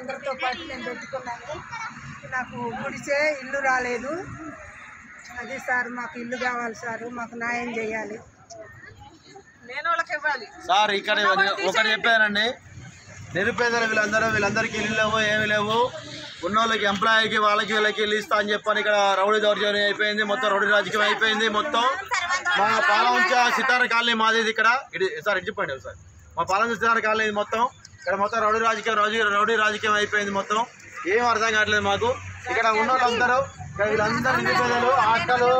అందరితో పాటు నేను పెట్టుకున్నాను. నాకు గుడిసే ఇల్లు రాలేదు. అది సార్ మాకు ఇల్లు కావాలి సార్, మాకు న్యాయం చేయాలి. సార్ ఇక్కడ ఒకటి చెప్పానండి, నిరుపేదలు వీళ్ళందరికీ ఇల్లు లేవు, ఏమి లేవు. ఉన్నోళ్ళకి ఎంప్లాయీకి వాళ్ళకి వీళ్ళకి ఇల్లు ఇస్తా అని చెప్పని ఇక్కడ రౌడీ దౌర్జన్యం అయిపోయింది, మొత్తం రౌడీ రాజకీయం అయిపోయింది. మొత్తం మా పాలవంచ సితార కాలనీ మాది ఇక్కడ. సార్ ఇది చెప్పండి సార్, మా పాలవంచ సితార కాలనీ మొత్తం ఇక్కడ మొత్తం రౌడీ రాజకీయం అయిపోయింది. మొత్తం ఏం అర్థం కావట్లేదు మాకు. ఇక్కడ ఉన్న వాళ్ళందరూ వీళ్ళందరూ నిరుపేదలు, అక్కలు,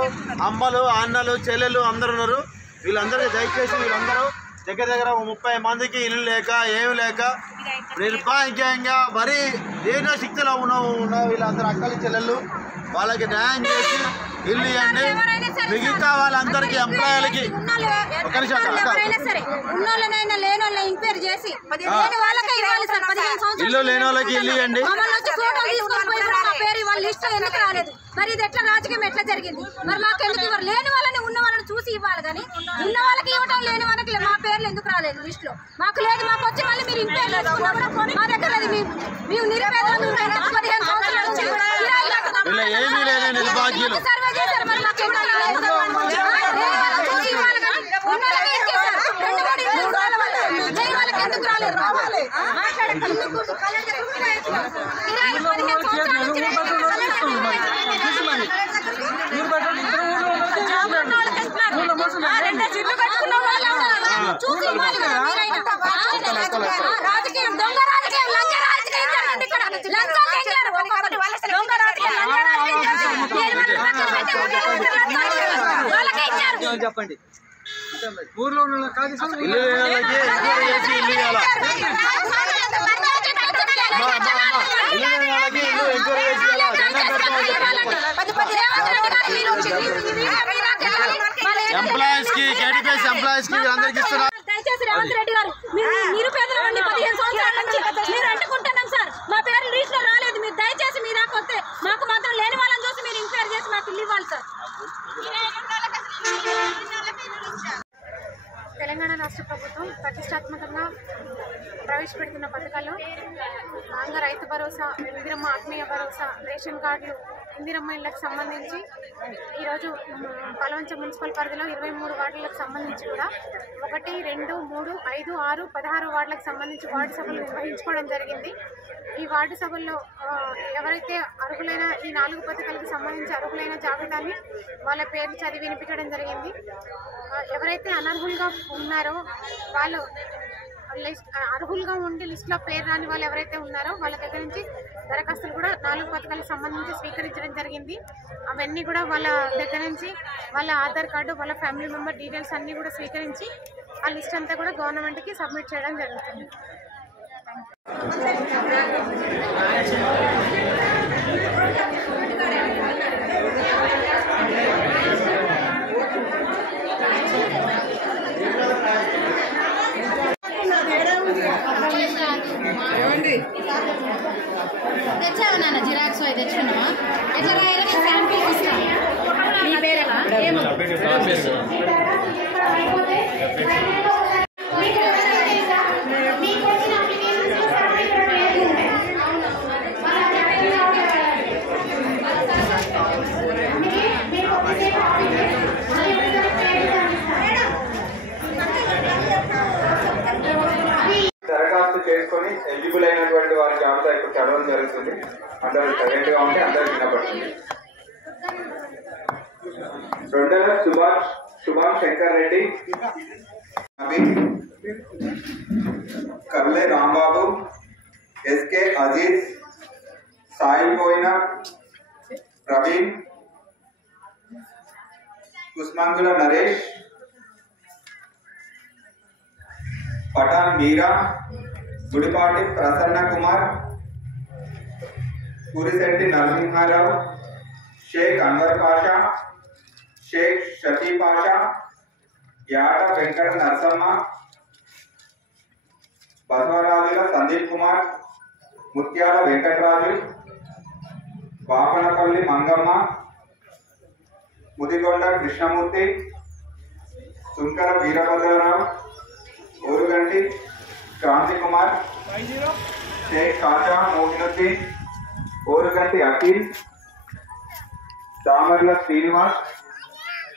అమ్మలు, అన్నలు, చెల్లెలు అందరూ ఉన్నారు. వీళ్ళందరికీ దయచేసి వీళ్ళందరూ దగ్గర 30 మందికి ఇల్లు లేక ఏమి లేక నిర్భాగ్యంగా మరీ దేనో శక్తిలో ఉన్న వీళ్ళందరూ అక్కలు చెల్లెళ్ళు వాళ్ళకి న్యాయం చేసి ఇల్లు ఇవ్వండి. మిగతా వాళ్ళందరికీ ఎంప్లాయీలకి ఒక నిమిషం ఇల్లు లేని వాళ్ళకి ఇల్లు ఇవ్వండి. మరి ఇది ఎట్లా రాజకీయం ఎట్లా జరిగింది? మరి మాకు ఎందుకు ఇవ్వరు? లేని వాళ్ళని ఉన్న వాళ్ళని చూసి ఇవ్వాలి కానీ ఉన్న వాళ్ళకి ఇవ్వటం, లేని వాళ్ళకి మా పేర్లు ఎందుకు రాలేదు లిస్ట్ లో? మాకు లేదు, మాకు వచ్చి మళ్ళీ మీరు మా దగ్గర లేదు. మేము నిరుపేదలు, 15 సంవత్సరాల నుంచి సర్వే చేశారు. మరి మాకు వాళ్ళకి ఎందుకు రాలేదు? రాజకీయం దొంగ రాజకీయం, లంచ రాజకీయం జరిగింది ఇక్కడ. లంచాలు తెచ్చారు, దొంగ రాజకీయం, వాళ్ళకే ఇచ్చారు. చెప్పండి, ఊర్లో ఉన్న ఇల్లు ఎంప్లాయీస్ కి కేటీపీఎస్ ఎంప్లాయీస్ కి అందరికి ఇస్తున్నారు. దయచేసి రేవంత్ రెడ్డి గారు, నిరుపేదలు 15 సంవత్సరాల నుంచి మీరు అంటుకుంటున్నాం సార్, మా పేరు లిస్ట్ లో రాలేదు. మీరు దయచేసి మీ దాకా వస్తే మాకు మాత్రం లేని వాళ్ళని చూసి మీరు ఎంక్వైరీ చేసి మాకు ఇల్లు ఇవ్వాలి సార్. తెలంగాణ రాష్ట్ర ప్రభుత్వం ప్రతిష్టాత్మకంగా ప్రవేశపెడుతున్న పథకాల్లో భాగంగా రైతు భరోసా, ఇందిరమ్మ ఆత్మీయ భరోసా, రేషన్ కార్డులు, ఇందిరమ్మ ఇళ్లకు సంబంధించి ఈరోజు పాలవంచ మున్సిపల్ పరిధిలో 23 వార్డులకు సంబంధించి కూడా 1, 2, 3, 5, 6, 16 వార్డులకు సంబంధించి వార్డు సభలు నిర్వహించుకోవడం జరిగింది. ఈ వార్డు సభల్లో ఎవరైతే అర్హులైన ఈ 4 పథకాలకు సంబంధించి అర్హులైన జాబితాని వాళ్ళ పేర్లు చదివి వినిపించడం జరిగింది. ఎవరైతే అనర్హులుగా ఉన్నారో వాళ్ళు అర్హులుగా ఉండి లిస్టులో పేరు రాని వాళ్ళు ఎవరైతే ఉన్నారో వాళ్ళ దగ్గర నుంచి దరఖాస్తులు కూడా 4 పథకాలకు సంబంధించి స్వీకరించడం జరిగింది. అవన్నీ కూడా వాళ్ళ దగ్గర నుంచి వాళ్ళ ఆధార్ కార్డు, వాళ్ళ ఫ్యామిలీ మెంబర్ డీటెయిల్స్ అన్నీ కూడా స్వీకరించి ఆ లిస్ట్ అంతా కూడా గవర్నమెంట్కి సబ్మిట్ చేయడం జరుగుతుంది. తెచ్చావా నాన్న జిరాక్స్ అవి తెచ్చుకున్నావా? ఎట్లా రాయాలి? శాంపిల్ ఇస్తా. నీ పేరేనా? దరఖాస్తు చేసుకొని ఎలిజిబుల్ అయినటువంటి వారి జాబితా ఇప్పుడు చదవడం జరుగుతుంది. అందరూ సైలెంట్ గా ఉంటే అందరూ వినపడుతుంది. రెండవ శుభాష్ శంకర్ రెడ్డి, కర్లే రాంబాబు, ఎస్కే అజీజ్, సాయిపోయిన ప్రవీణ్, కుస్మంగుల నరేష్, పఠాన్ మీరా, గుడిపాటి ప్రసన్న కుమార్, పూరిశెట్టి నరసింహారావు, షేక్ అన్వర్ పాషా, షేక్ షఫీ పాషా, యాట వెంకట నరసమ్మ, బసవరాజుల సందీప్ కుమార్, ముత్యాల వెంకటరాజు, బాపనపల్లి మంగమ్మ, ముదిగొండ కృష్ణమూర్తి, సుంకర వీరభద్రరావు, ఓరుగంటి क्रांति कुमार, शेख खाजा मोहिनुद्दीन, ओरुगंटी अखिल, दामर्ला श्रीनिवास,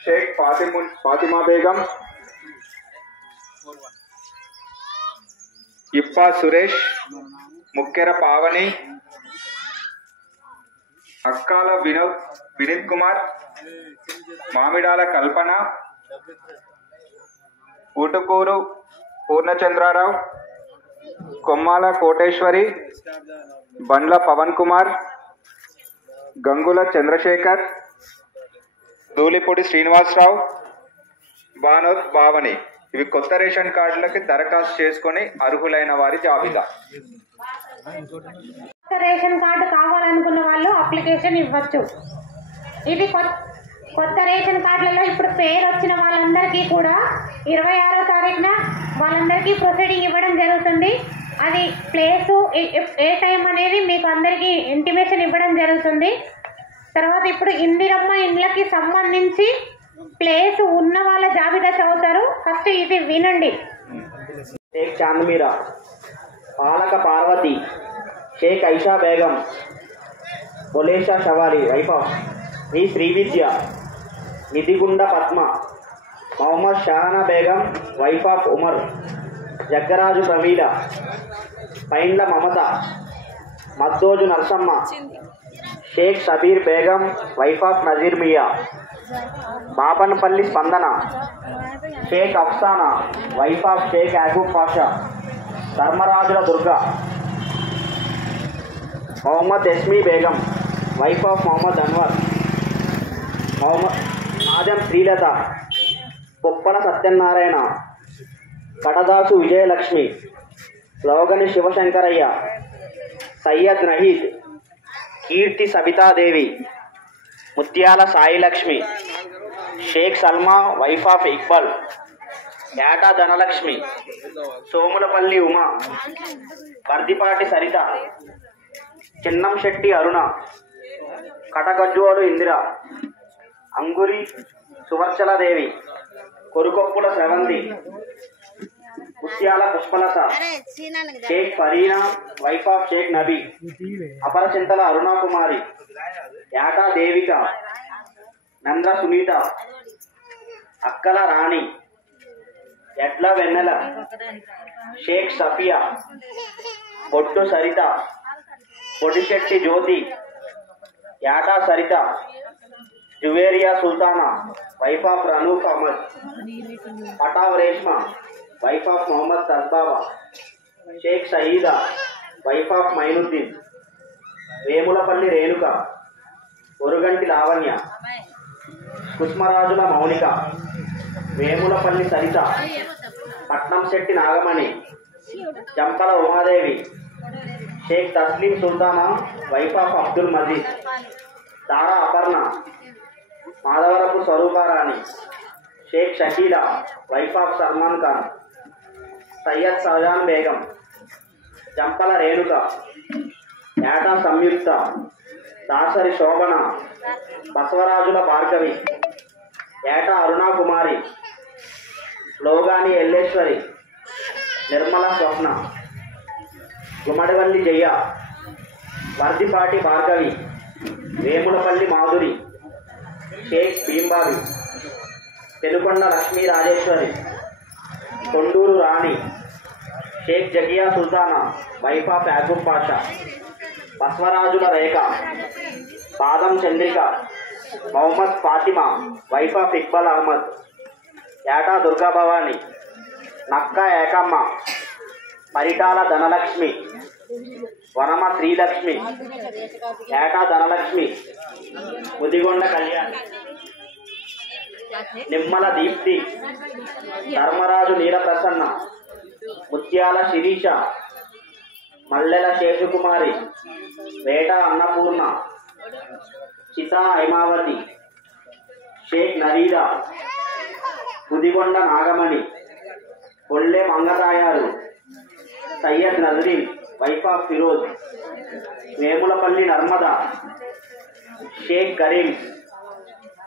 शेख फातिमा बेगम, इप्पा सुरेश, मुक्केर पावनी, अक्काल विनीत कुमार, मामिडाल कल्पना, ऊटकूरू पूर्णचंद्राराव, कोम्माल कोटेश्वरी, बंड्ల पवन कुमार, गंगुल चंद्रशेखर, దూలిపూడి శ్రీనివాసరావు, బానోత్ భావని. ఇవి కొత్త రేషన్ కార్డులకి దరఖాస్తు చేసుకొని అర్హులైన వారి జాబితా. కొత్త రేషన్ కార్డు కావాలనుకున్న వాళ్ళు అప్లికేషన్ ఇవ్వచ్చు. ఇది కొత్త రేషన్ కార్డులలో ఇప్పుడు పేరు వచ్చిన వాళ్ళందరికీ కూడా 26వ తారీఖున వాళ్ళందరికీ ప్రొసీడింగ్ ఇవ్వడం జరుగుతుంది. అది ప్లేసు ఏ టైం అనేది మీకు అందరికీ ఇంటిమేషన్ ఇవ్వడం జరుగుతుంది. తర్వాత ఇప్పుడు ఇందిరమ్మ ఇండ్లకి సంబంధించి ప్లేస్ ఉన్న వాళ్ళ జాబితా చదువుతారు. ఫస్ట్ ఇది వినండి. Sheikh Chandmira, Palak Parvati, Sheikh Aisha Begum, Bolesha Shavari wife of V Srividya, Nidhigunda Padma, Mohammed Shahana Begum wife of Umar, Jaggaraju Pramila, Paindla Mamata, Maddoju Narasamma, Sheikh Sabir Begum wife of Nazir Miya, Bapanapalli Spandana, Sheikh Afsana wife of Sheikh Yakub Pasha, Dharmarajula Durga, Mohammed Esmi Begum wife of Mohammed Anwar, Mohammed Azam Srilatha, Puppala Satyanarayana, Katadasu Vijayalakshmi, Logani Shivashankaraiah, Syed Nahid, Keerthi Sabitadevi, Mutyala Sailakshmi, Sheikh Salma wife of Iqbal, याटा Dhanlaxmi, सोमुलपल्ली Uma, वर्दिपाటి सरिత, चिन्नम Shetty Arun, कटगज्जोलु Indira, अंगुरी सुवर्चला देवी, कोरुकोप्पुल श्रवंती, मुत्याल पुष्पलता, शेख फरीना वाइफ ऑफ शेख नबी, अपरचिंतल अरुणा कुमारी, याटा देविका, नंद्र सुनीता, अक्कल राणी, ఎడ్ల వెన్నెల, Sheikh Safiya, Bottu Saritha, Podishetti Jyothi, Yata Saritha, Juveria Sultana wife of Ranook Ahmed, Patav Reshma wife of Mohammed Tasbaba, Sheikh Sayeeda wife of Mainuddin, Vemulapalli Renuka, Oruganti Lavanya, Kusmarajula Mounika, Vemulapalli Saritha, Patnam Shetty Nagamani, Jampala Umadevi, Sheikh Taslim Sultana wife of Abdul Majeed, Dara Aparna, Madhavarapu Swarooparani, Sheikh Shakeela wife of Salman Khan, Syed Shajan Begum, Jampala Renuka, Yata Samyuktha, Dasari Shobhana, Basavarajula Bhargavi, Eta Aruna Kumari, లోగాని Elleshwari, Nirmala Swapna, Gummadivalli Jaya, Vardipati Bhargavi, Vemulapalli Madhuri, Shaik Bhimbavi, Penukonda Lakshmi Rajeshwari, Konduru Rani, Shaik Jagiya Sultana wife of Yakub Pasha, Baswarajula Rekha, Badam Chandrika, Mohammed Fatima wife of Iqbal Ahmed, Yata Durga Bhavani, Nakka Ekamma, Paritala Dhanalakshmi, Vanama Srilakshmi, Eta Dhanalakshmi, Mudigonda Kalyan, Nimmala Deepti, Dharmaraju నీలప్రసన్న, ముత్యాల శిరీష, మల్లెల శేషకుమారి, వేట Annapurna, చితా Haimavathi, Sheikh నరీదా, Mudigonda Nagamani, Olle Mangatayaru, Syed Nazreen wife of Firoz, Vemulapalli Narmada, Shaik Karim,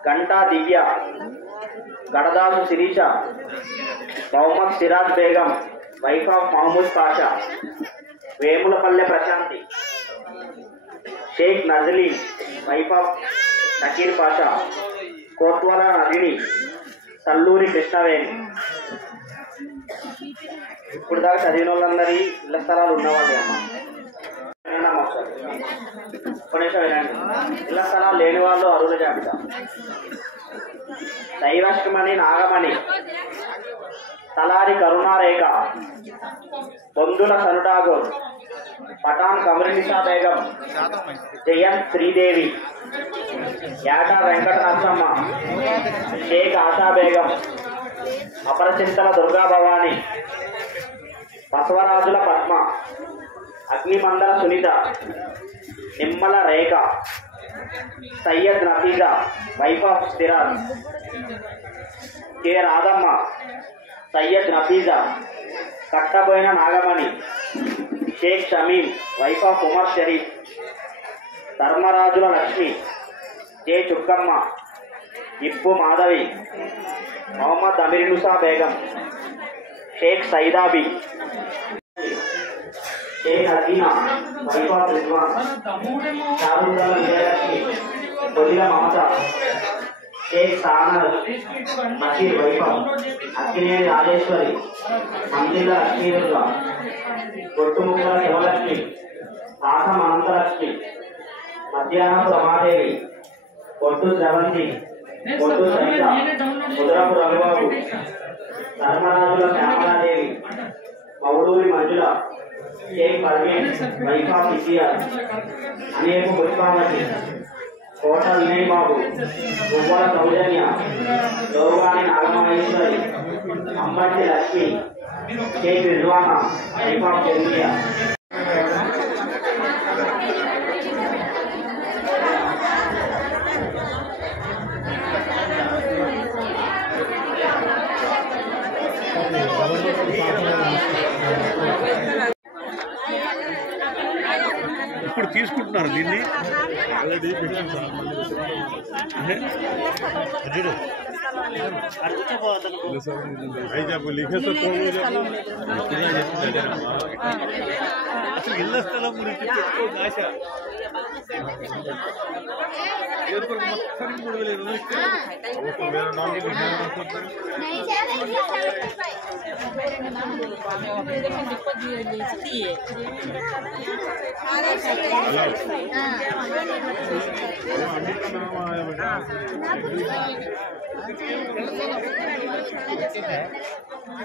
Ganta Divya, Gadadasu Sirisha, Mohammed Siraj Begum, wife of Mahmood Pasha, Vemulapalle Prashanthi. Shaik Nazleen, wife of Nakeer Pasha, Kotwala Nadini, Salluri Krishnaveni. ఇప్పుడు దాకా చదివిన వాళ్ళందరి ఇళ్ల స్థలాలు ఉన్నవాళ్ళే అమ్మ. వినండి. ఇళ్ల స్థలాలు లేని వాళ్ళు అరువుల జాబితా. Daivashkamani Nagamani, Talari Karunarekha, Bondula Sanudagor, Pathan Kamarinisa Begum, Jayant Sridevi, Yata Venkata Narasamma, Shaik Asha Begum, Aparachintala Durga Bhavani, Basavarajula Padma, Agnimandala Sunitha, Nimmala Rekha, Syed Nafeeza, wife of Siraj, K Radhamma, Syed Nafeeza, Kattaboina Nagamani, Shaik Shamim, wife of Umar Sharif, Dharmarajula Lakshmi, J Chukkamma, Ippu Madhavi, Mohammed Amirunnisa Begum, Shaik Saidabi, Shaik Haseena, wife of Rizwan, Sharuddala Vijayalakshmi, Koddila Mamatha, Shaik Sanar Naseer, wife of Akkineni Rajeshwari, మందిల Lakshmi Durga, Gottumukkala Sivalakshmi, సాహం Ananthalakshmi, మధ్యాహ్నపు Ramadevi, పొట్టు శ్రవంతి, పొట్టు సరిత, కుదరపు రఘుబాబు, ధర్మరాజుల శ్యామలాదేవి, మౌడూరి మంజుల, షేక్ పర్వీన్, వైఫ్ ఆఫ్ ఇసియర్, అనేక పుష్పావతి, కోట వినయ్ బాబు, గువ్వల సౌజన్య, లోగాని నాగమహేశ్వరి, అంబట్టి లక్ష్మి, షేక్ రిజ్వానా, వైఫ్ ఆఫ్ జంగియా. ఇప్పుడు తీసుకుంటున్నారు దీన్ని అసలు ఇళ్ల స్థలం గురించి చెప్పుకోండి ఆశ. మొత్తం 3,000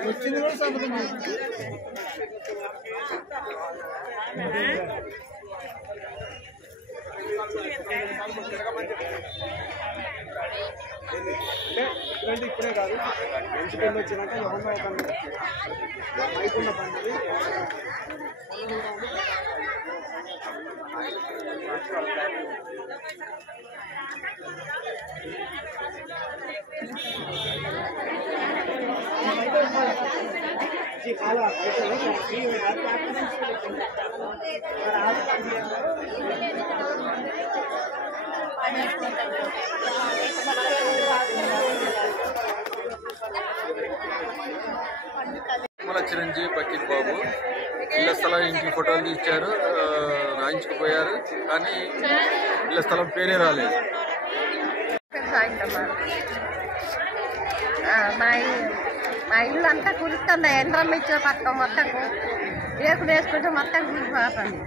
వచ్చింది కూడా సంబంధం అంటే ఇప్పుడే కాదు మంచి పెళ్ళి వచ్చినాక ఎవరన్నా ఒక మైకున్న పండుగ చిరంజీవి పక్కిటి బాబు ఇళ్ల స్థలం ఇంటికి ఫోటోలు తీర్చారు, రాయించుకుపోయారు, కానీ ఇళ్ల స్థలం పేరే రాలేదు. మా ఇల్లు అంతా కులుస్తుంది, యంత్రం ఇచ్చిన పక్కన మొత్తం రేకులు వేసుకుంటే మొత్తం కూలిపోతుంది.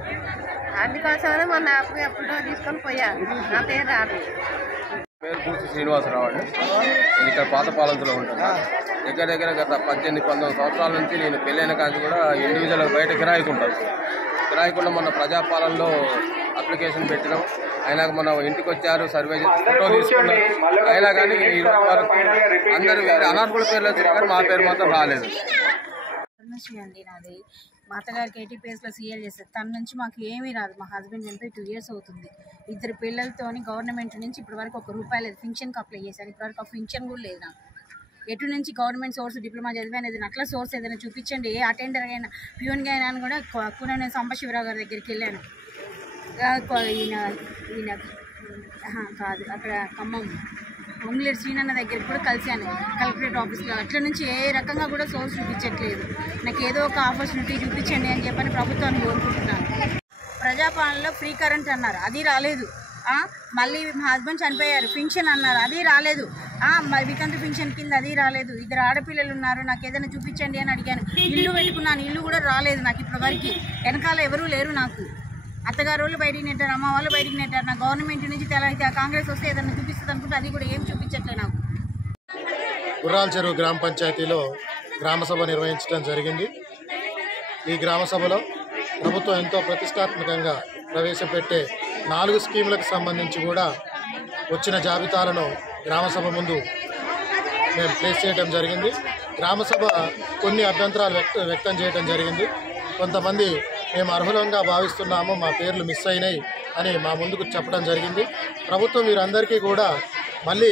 అందుకోసమే మొన్న ఎప్పుడో తీసుకొని పోయాను, నా పేరు రాలేదు. పేరు పూర్తి శ్రీనివాసరావు అండి. నేను ఇక్కడ పాత పాలంతులో ఉంటాను. దగ్గర గత 18-19 సంవత్సరాల నుంచి నేను పెళ్ళైన కానీ కూడా ఇండివిజువల్ బయట కిరాయికుంటాను. కిరాయికుండా మొన్న ప్రజాపాలనలో అప్లికేషన్ పెట్టినాం. అయినా మొన్న ఇంటికి వచ్చారు, సర్వే ఫోటో తీసుకున్నారు. అయినా కానీ ఈ రోజు వరకు అందరూ వేరే అనర్హుల పేర్లు వచ్చినా కానీ మా పేరు మాత్రం రాలేదు. అండి నాది మా అత్తగారికి 80 ప్లేస్లో సీఎల్ చేస్తారు. తన నుంచి మాకు ఏమీ రాదు. మా హస్బెండ్ చనిపోయి 2 years అవుతుంది. 2 పిల్లలతోని గవర్నమెంట్ నుంచి ఇప్పటి వరకు ₹1 లేదు. ఫింక్షన్కి అప్లై చేశాను, ఇప్పటివరకు ఆ ఫింక్షన్ కూడా లేదు నాకు. ఎటు నుంచి గవర్నమెంట్ సోర్స్ డిప్లొమా చదివాను, ఏదైనా అట్లా సోర్స్ ఏదైనా చూపించండి. ఏ అటెండర్ అయినా ప్యూన్గా అయినా కూడా కూననే సాంబశివరావు గారి దగ్గరికి వెళ్ళాను. ఈయన కాదు అక్కడ ఖమ్మం పొంగులేటి శ్రీనన్న దగ్గరికి కూడా కలిశాను కలెక్టరేట్ ఆఫీస్లో. అట్ల నుంచి ఏ రకంగా కూడా సోర్స్ చూపించట్లేదు. నాకు ఏదో ఒక ఆపర్చునిటీ చూపించండి అని చెప్పని ప్రభుత్వాన్ని కోరుకుంటున్నాను. ప్రజాపాలనలో ఫ్రీ కరెంట్ అన్నారు, అది రాలేదు. మళ్ళీ మా హస్బెండ్ చనిపోయారు, పింఛన్ అన్నారు, అది రాలేదు. వితంతు పింఛన్ కింద అది రాలేదు. 2 ఆడపిల్లలు ఉన్నారు, నాకు ఏదైనా చూపించండి అని అడిగాను. ఇల్లు పెట్టుకున్నాను, ఇల్లు కూడా రాలేదు నాకు ఇప్పటి వరకు. వెనకాల ఎవరూ లేరు నాకు. అత్తగారు వాళ్ళు బయటికి నెట్టారు, అమ్మ వాళ్ళు బయటికి నెట్టారు. నా గవర్నమెంట్ నుంచి కాంగ్రెస్ వస్తే ఏదైనా చూపిస్తుంది అనుకుంటే అది కూడా ఏం చూపించట్లేదు నాకు. గుర్రాల చెరువు గ్రామ పంచాయతీలో గ్రామసభ నిర్వహించడం జరిగింది. ఈ గ్రామసభలో ప్రభుత్వం ఎంతో ప్రతిష్టాత్మకంగా ప్రవేశపెట్టే 4 స్కీములకు సంబంధించి కూడా వచ్చిన జాబితాలను గ్రామసభ ముందు మేము ప్లేస్ చేయడం జరిగింది. గ్రామసభ కొన్ని అభ్యంతరాలు వ్యక్తం చేయడం జరిగింది. కొంతమంది మేము అర్హులంగా భావిస్తున్నాము, మా పేర్లు మిస్ అయినాయి అని మా ముందుకు చెప్పడం జరిగింది. ప్రభుత్వం వీరందరికీ కూడా మళ్ళీ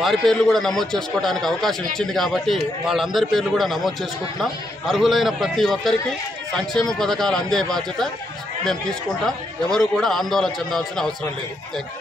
వారి పేర్లు కూడా నమోదు చేసుకోవడానికి అవకాశం ఇచ్చింది కాబట్టి వాళ్ళందరి పేర్లు కూడా నమోదు చేసుకుంటున్నాం. అర్హులైన ప్రతి ఒక్కరికి సంక్షేమ పథకాలు అందే బాధ్యత మేము తీసుకుంటాం. ఎవరు కూడా ఆందోళన చెందాల్సిన అవసరం లేదు. Thank you.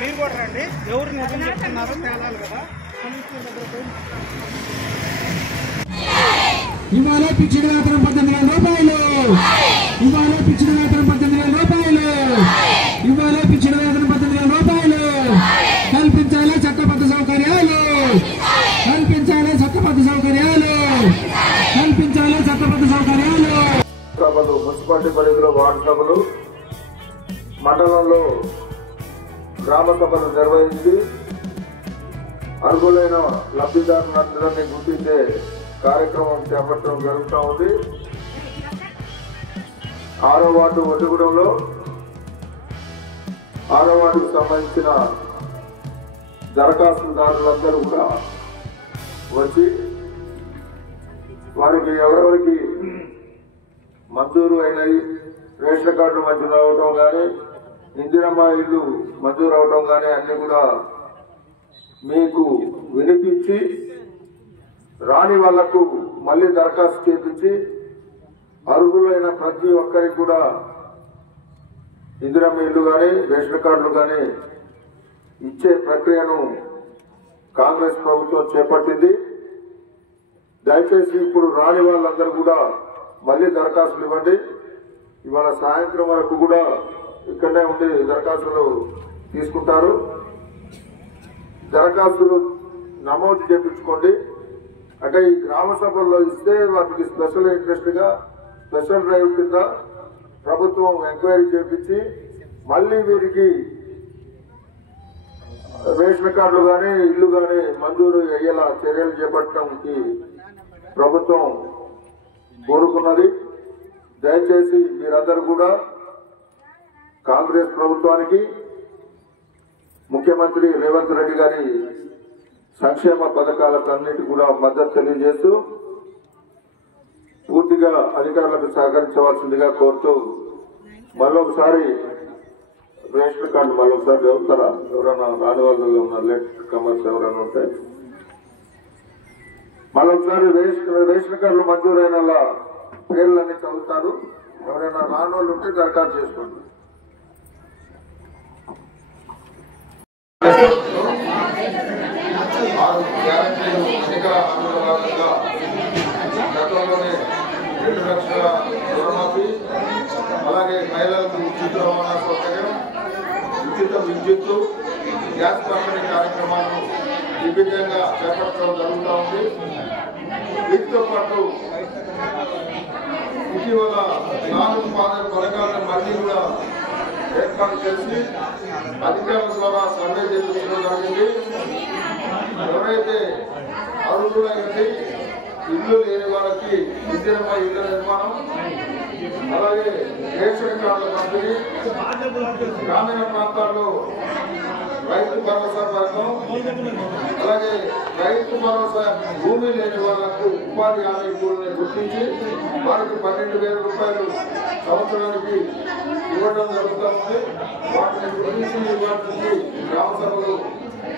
మీరు కూడా రండి. ఎవరు నిజం చెప్తున్నారో తేలాలి కదా. ఇవాళ పిచ్చిడి వేతనం 18,000 రూపాయలు. ఇవాళ పిచ్చిడి వేతనం 18,000 రూపాయలు. ఇవాళ పిచ్చిడి వేతనం 18,000 రూపాయలు. కల్పించాలి చట్టబద్ధ సౌకర్యాలు. కల్పించాలి చట్టబద్ధ సౌకర్యాలు. కల్పించాలి చట్టబద్ధ సౌకర్యాలు. సభలు మున్సిపాలిటీ పరిధిలో వార్డు సభలు, మండలంలో గ్రామ సభలు నిర్వహించి అర్హులైన లబ్ధిదారులందరినీ గుర్తించే కార్యక్రమం చేపట్టడం జరుగుతూ ఉంది. 6వ వార్డు ఒడ్డుగూడెంలో 6వ వార్డుకు సంబంధించిన దరఖాస్తుదారులందరూ కూడా వచ్చి వారికి ఎవరెవరికి మంజూరు అయినాయి, రేషన్ కార్డులు మంజూరు అవటం కానీ, ఇందిరమ్మ ఇల్లు మంజూరు అవటం కానీ అన్ని కూడా మీకు వినిపించి రాని వాళ్లకు మళ్ళీ దరఖాస్తు చేపించి అర్హులైన ప్రతి ఒక్కరికి కూడా ఇందిరమ్మ ఇల్లు కానీ రేషన్ కార్డులు కానీ ఇచ్చే ప్రక్రియను కాంగ్రెస్ ప్రభుత్వం చేపట్టింది. దయచేసి ఇప్పుడు రాని వాళ్ళందరూ కూడా మళ్ళీ దరఖాస్తులు ఇవ్వండి. ఇవాళ సాయంత్రం వరకు కూడా ఇక్కడనే ఉండి దరఖాస్తులు తీసుకుంటారు. దరఖాస్తులు నమోదు చేయించుకోండి. అంటే ఈ గ్రామ సభల్లో ఇస్తే వాటికి స్పెషల్ ఇంట్రెస్ట్ గా స్పెషల్ డ్రైవ్ కింద ప్రభుత్వం ఎంక్వైరీ చేపించి మళ్ళీ వీరికి రేషన్ కార్డులు కానీ ఇల్లు కానీ మంజూరు అయ్యేలా చర్యలు చేపట్టడానికి ప్రభుత్వం కోరుకున్నది. దయచేసి మీరందరూ కూడా కాంగ్రెస్ ప్రభుత్వానికి ముఖ్యమంత్రి రేవంత్ రెడ్డి గారి సంక్షేమ పథకాలకన్నిటి కూడా మద్దతు తెలియజేస్తూ పూర్తిగా అధికారులకు సహకరించవలసిందిగా కోరుతూ మళ్ళొకసారి రేషన్ కార్డు మళ్ళొకసారి చదువుతారా? ఎవరైనా రాని వాళ్ళు ఉన్న లేట్ కమర్స్ ఎవరైనా ఉంటే మళ్ళొకసారి రేషన్ కార్డులు మంజూరైన పేర్లన్నీ చదువుతారు. ఎవరైనా రాని వాళ్ళు ఉంటే దరఖాస్తు చేసుకోండి. గతంలోనే 2 లక్షల రుణమాఫీ, అలాగే మహిళలకు ఉచిత రవాణా సౌకర్యం, ఉచిత విద్యుత్తు, గ్యాస్ పంపిణీ కార్యక్రమాలను విభిన్నంగా చేపట్టడం జరుగుతూ ఉంది. వీటితో పాటు ఇటీవల 4 పథకాలను మళ్ళీ కూడా ఏర్పాటు చేసి అధికారుల ద్వారా సర్వే చేయించడం జరిగింది. ఎవరైతే అర్హులైనది ఇల్లు లేని వాళ్ళకి ఇందిరమ్మ ఇళ్ల నిర్మాణం, అలాగే రేషన్ కార్డుల పంపిణీ, గ్రామీణ ప్రాంతాల్లో రైతు భరోసా పథకం, అలాగే రైతు భరోసా భూమి లేని వాళ్లకు ఉపాధి హామీ కూలీని గుర్తించి వారికి 12,000 రూపాయలు సంవత్సరానికి ఇవ్వడం జరుగుతుంది. వాటిని గురించి వాటికి గ్రామ సభలు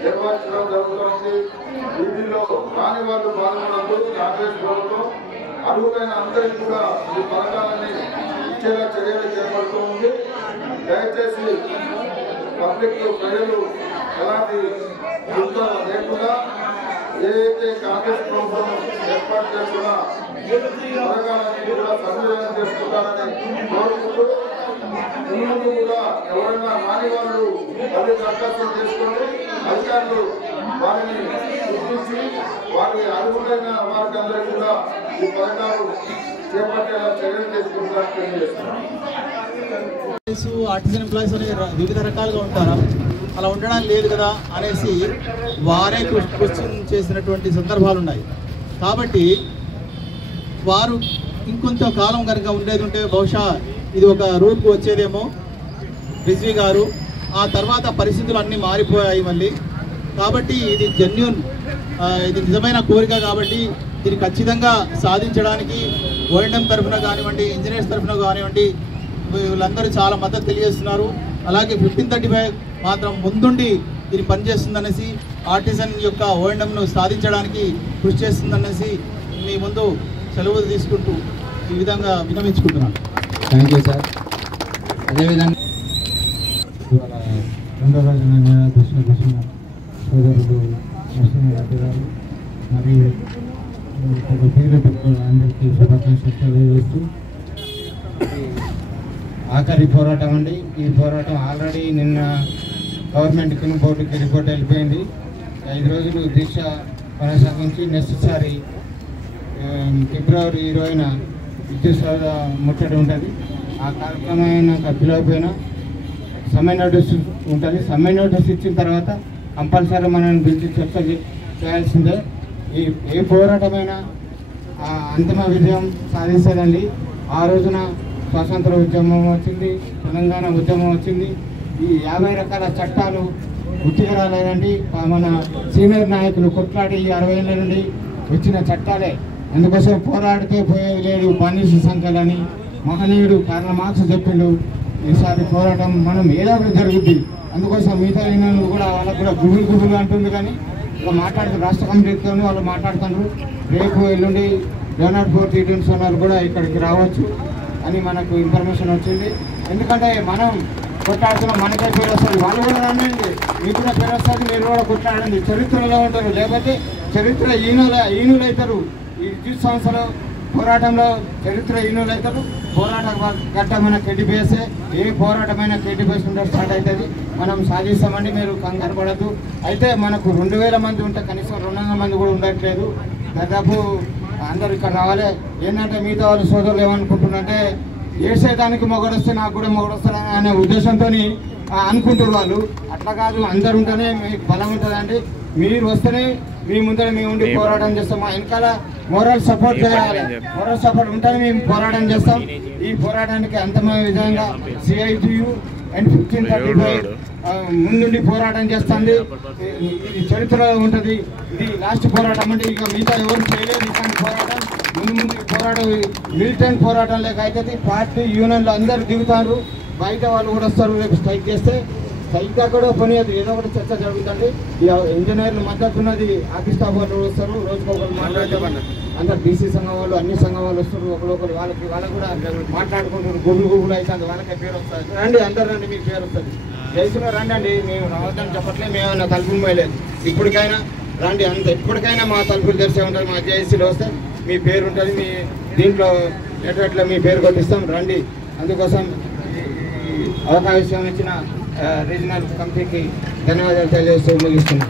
నిర్వహించడం జరుగుతుంది. వీటిలో రాని వాళ్ళు పాల్గొనడంతో కాంగ్రెస్ ప్రభుత్వం అర్హులైన అందరికీ కూడా ఈ పథకాలని ఇచ్చేలా చర్యలు చేపడుతూ ఉంది. దయచేసి పబ్లిక్ ప్రజలు ఎలాంటి యుద్ధం లేకుండా ఏదైతే కాంగ్రెస్ ప్రభుత్వం ఏర్పాటు చేస్తున్న పథకాలన్నీ కూడా సద్వినియోగం చేసుకుంటారని కోరుకుంటూ ముందు కూడా ఎవరైనా రాని వాళ్ళు మళ్ళీ దరఖాస్తు చేసుకోండి. అధికారులు వారిని గుర్తించి వారి అర్హులైన వారికి అందరికీ కూడా ఈ పథకాలు చేపట్టేలా చర్యలు తీసుకుంటారని తెలియజేస్తున్నారు. ఆర్టిజన్ ఎంప్లాయీస్ అనే వివిధ రకాలుగా ఉంటారా? అలా ఉండడం లేదు కదా అనేసి వారే క్వశ్చన్ చేసినటువంటి సందర్భాలు ఉన్నాయి. కాబట్టి వారు ఇంకొంత కాలం కనుక ఉండేది ఉంటే బహుశా ఇది ఒక రూట్కు వచ్చేదేమో రిజ్వీ గారు. ఆ తర్వాత పరిస్థితులు అన్నీ మారిపోయాయి మళ్ళీ. కాబట్టి ఇది జెన్యూన్, ఇది నిజమైన కోరిక. కాబట్టి దీన్ని ఖచ్చితంగా సాధించడానికి ఓఎండ్ఎం తరఫున కానివ్వండి, ఇంజనీర్స్ తరఫున కానివ్వండి, వీళ్ళందరూ చాలా మద్దతు తెలియజేస్తున్నారు. అలాగే 1535 మాత్రం ముందుండి దీన్ని పనిచేస్తుందనేసి, ఆర్టిజన్ యొక్క ఓఎండ్ఎంను సాధించడానికి కృషి చేస్తుందనేసి మీ ముందు సెలవు తీసుకుంటూ ఈ విధంగా విన్నవించుకుంటున్నాను. Thank you sir. అదేవిధంగా ఇవాళ 2వ రోజున దృష్టిలో కూర్చున్న సోదరుడు నరసింహారెడ్డి గారు మరియు పేరు అందరికీ శుభాకాంక్షలు తెలియజేస్తూ ఆఖరి పోరాటం అండి. ఈ పోరాటం ఆల్రెడీ నిన్న గవర్నమెంట్కి బోర్డుకి రిపోర్ట్ వెళ్ళిపోయింది. 5 రోజులు దీక్ష కొనసాగించి నెక్స్ట్ సారి ఫిబ్రవరి 20న విద్యుత్ సౌధ ముట్టడి ఉంటుంది. ఆ కార్యక్రమం పిలవకపోయినా సమ్మె నోటీస్ ఉంటుంది. సమ్మె నోటీస్ ఇచ్చిన తర్వాత కంపల్సరీ మనం పిలిచి చర్చ చేయాల్సిందే. ఏ పోరాటమైనా అంతిమ విజయం సాధిస్తుందండి. ఆ రోజున స్వాతంత్ర ఉద్యమం వచ్చింది, తెలంగాణ ఉద్యమం వచ్చింది. ఈ 50 రకాల చట్టాలు ఉట్టిగా రాలేదండి. మన సీనియర్ నాయకులు కొట్లాడి 60 ఏళ్ళ నుండి వచ్చిన చట్టాలే. అందుకోసం పోరాడితే పోయేది లేదు. బానిస సంఖ్యలని మహనీయుడు కార్ల్ మార్క్స్ చెప్పిండు. ఈసారి పోరాటం మనం ఏదో జరుగుద్ది. అందుకోసం మిగతా యూనియన్లు కూడా వాళ్ళకు కూడా గుబులు అంటుంది. కానీ ఇలా మాట్లాడుతున్నారు, రాష్ట్ర కమిటీతో వాళ్ళు మాట్లాడుతున్నారు. రేపు ఎల్లుండి డోనాట్ ఫోర్ టీడీఎం సోనాలు కూడా ఇక్కడికి రావచ్చు అని మనకు ఇన్ఫర్మేషన్ వచ్చింది. ఎందుకంటే మనం కొట్లాడుతున్నాం, మనకే పేరు వస్తుంది. వాళ్ళు కూడా రానండి, మీకు కూడా పేరు వస్తుంది, మీరు కూడా కొట్లాడండి. చరిత్రలో ఉంటారు, లేకపోతే చరిత్ర ఈనులు అవుతారు. ఈ విద్యుత్ సంస్థలో పోరాటంలో చరిత్ర ఈనులు అవుతారు. పోరాట ఘట్టమైన కేటీపీఎస్, ఏ పోరాటమైన కేటీపీఎస్ ఉంటే స్టార్ట్ అవుతుంది. మనం సాధిస్తామండి, మీరు కంగారు పడద్దు. అయితే మనకు 2000 మంది ఉంటే కనీసం 200 మంది కూడా ఉండట్లేదు. దాదాపు అందరూ ఇక్కడ రావాలి. ఏంటంటే మిగతా వాళ్ళు సోదరులు ఏమనుకుంటున్నారంటే వేసేదానికి మొగడు వస్తే నాకు కూడా మొగడు వస్తారా అనే ఉద్దేశంతో అనుకుంటారు వాళ్ళు. అట్లా కాదు, అందరు ఉంటేనే మీకు బలం ఉంటుందండి. మీరు వస్తేనే మీ ముందర మేము ఉండి పోరాటం చేస్తాం. మా వెనకాల మోరల్ సపోర్ట్ చేయాలి. మోరల్ సపోర్ట్ ఉంటేనే మేము పోరాటం చేస్తాం. ఈ పోరాటానికి అంతమైన విధంగా CITU అండ్ 1535 ముందుండి పోరాటం చేస్తుంది. ఇది చరిత్రలో ఉంటుంది. ఇది లాస్ట్ పోరాటం అంటే ఇక మిగతా ఎవరు చేయలేదు ఇలాంటి పోరాటం. ముందు పోరాటం మిలిటెంట్ పోరాటం లేక అయితే పార్టీ యూనియన్లు అందరూ దిగుతారు. బయట వాళ్ళు కూడా వస్తారు. రేపు స్ట్రైక్ చేస్తే స్ట్రైక్ కూడా పని అది ఏదో ఒకటి చర్చ జరుగుతుంది. ఇంజనీర్లు మద్దతు ఉన్నది. ఆఫీస్ స్టాఫ్ వాళ్ళు వస్తారు. రోజుకొకరు మాట్లాడతారు. అందరు BC సంఘం వాళ్ళు అన్ని సంఘం వాళ్ళు వస్తారు. ఒకరొకరు వాళ్ళకు కూడా మాట్లాడుకుంటారు. గుబులు అవుతుంది. వాళ్ళకే పేరు వస్తుంది. రండి అందరు రండి, మీకు పేరు వస్తుంది. జైసులో రండి అండి. మేము రావద్దని చెప్పట్లేదు. మేమన్నా తలుపులు పోయలేదు. ఇప్పటికైనా రండి. ఎప్పటికైనా మా తలుపులు తెరిచే ఉంటుంది. మా జేఏసీలో వస్తే మీ పేరు ఉంటుంది. మీ దీంట్లో ఎట్లా మీ పేరు కొట్టిస్తాం. రండి. అందుకోసం అవకాశం ఇచ్చిన రీజనల్ కమిటీకి ధన్యవాదాలు తెలియజేస్తూ ముగిస్తున్నాం.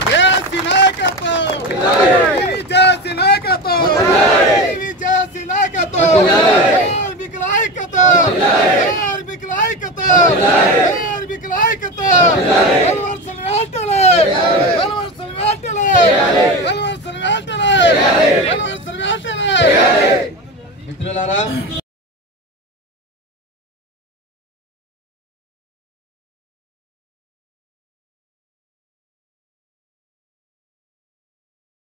మిత్రులారా,